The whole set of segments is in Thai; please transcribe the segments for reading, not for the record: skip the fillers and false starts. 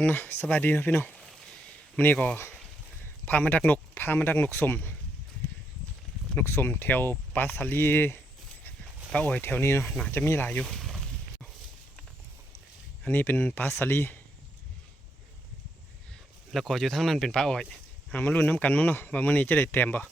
หันนะสบายดีนะพี่น้องมื้อนี้ก็พามาดักนกสมแถวปลาสาลีปลาอ้อยแถวนี้เนาะน่าจะมีหลายอยู่อันนี้เป็นปลาสาลีแล้วก็อยู่ทางนั้นเป็นปลาอ้อยมาลุ้นน้ำกันมั้งเนาะว่ามื้อนี้จะได้แต้มบ่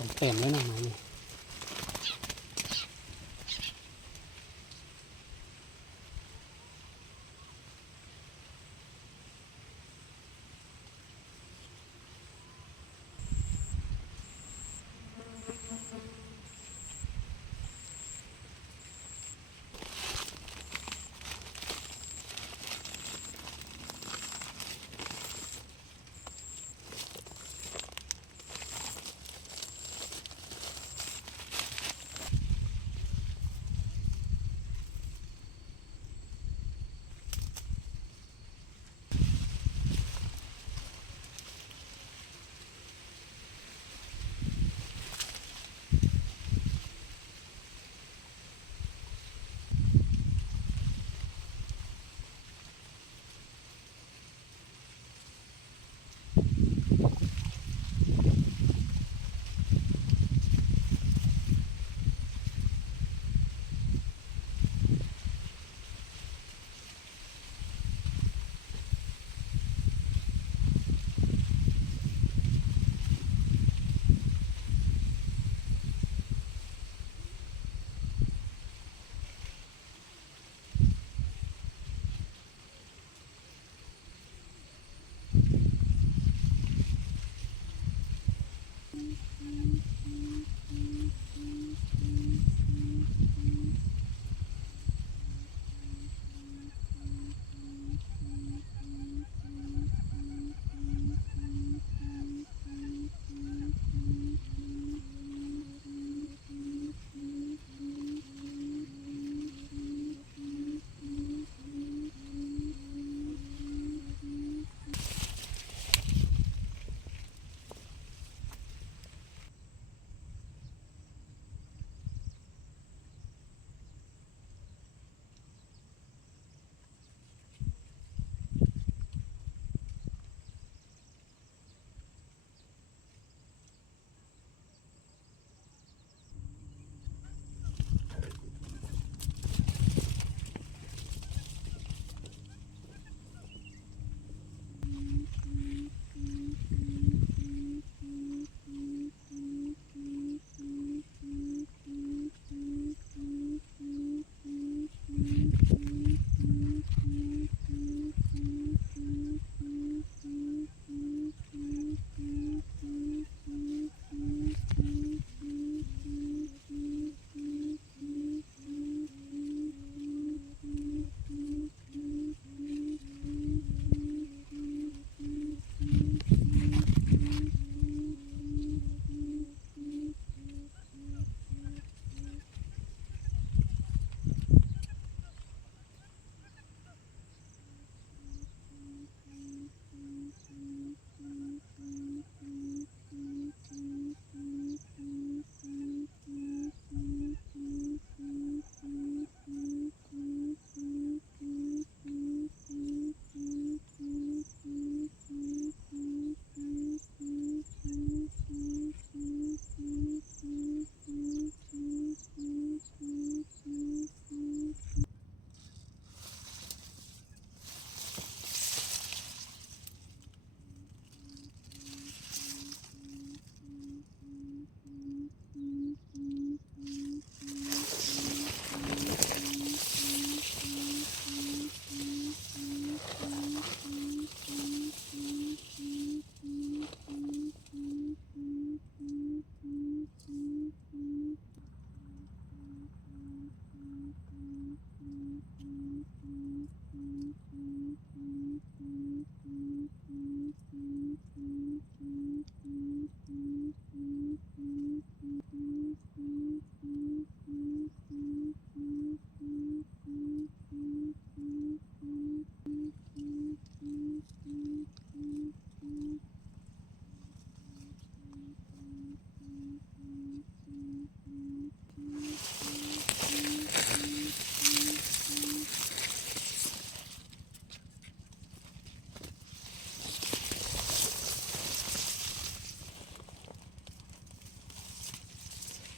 2 แต้มแล้วนะมานี่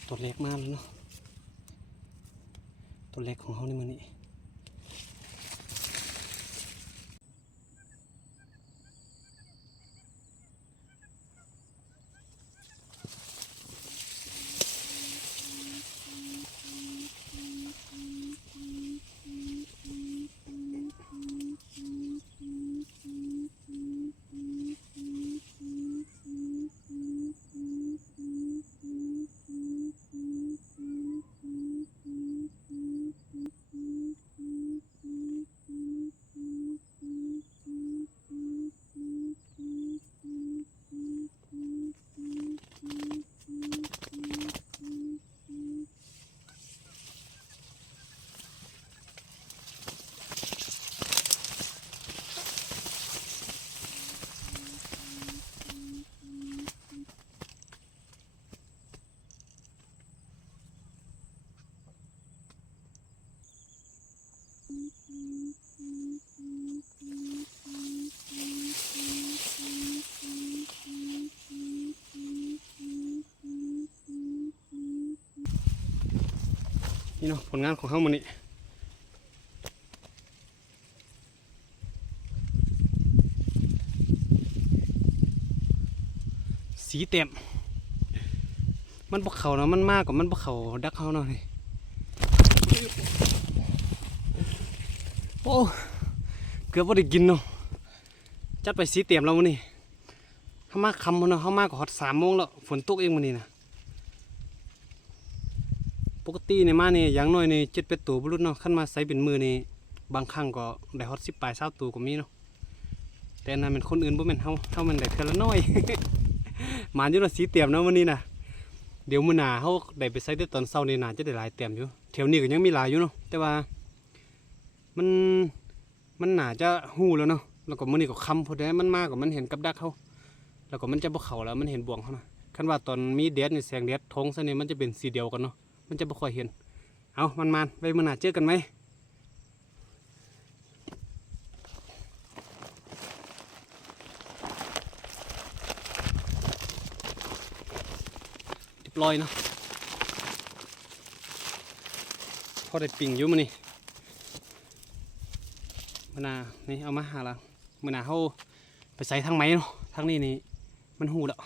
ตัวเล็กมากเลยเนาะตัวเล็กของเขาในมือนี้นี่เนาะผลงานของเขามันนี่สีเต็มมันบ่เข้านะมันมากกว่ามันบ่เข้าดักเขาเนาะนี่โอ้เกือบบ่ได้กินเนาะจัดไปสีเต็มแล้วมื้อนี้ เขามาคำพุ่นเนาะเขามาก็ฮอด3 โมงแล้วฝนตกเองมื้อนี้นะปกติเนี่ยมานี่อย่างน้อยนี่7-8 ตัวบ่รุดเนาะคันมาใส่เป็นมือนี่บางครั้งก็ได้ฮอด10 ปลาย20 ตัวก็มีเนาะแต่อันนั้นเป็นคนอื่นบ่แม่นเฮามันได้เทื่อละน้อย มาอยู่เนาะสีเตรียมเนาะมื้อนี้นะเดี๋ยวมื้อหน้าเฮาได้ไปใส่แต่ตอนเช้านี่น่าจะได้หลายเตรียมอยู่แถวนี้ก็ยังมีหลายอยู่เนาะแต่ว่ามันมันน่าจะฮู้แล้วเนาะแล้วก็มื้อนี้ก็ค่ำพอดีมันมาก็มันเห็นกับดักเฮาแล้วก็มันจะบ่เข้าแล้วมันเห็นบ่วงเฮานะคันว่าตอนมีแดดนี่แสงแดดท้องซะนี่มันจะเป็นสีเดียวกันเนาะมันจะบ่ค่อยเห็นเอามันไว้มื้อหน้าเจอกันไหมเรียบร้อยเนาะพอได้ปิ่งอยู่มื้อนี้มื้อหน้านี่เอามาหาละมื้อหน้าเฮาไปใส่ทางไหมเนาะทางนี้นี่มันหูแล้ว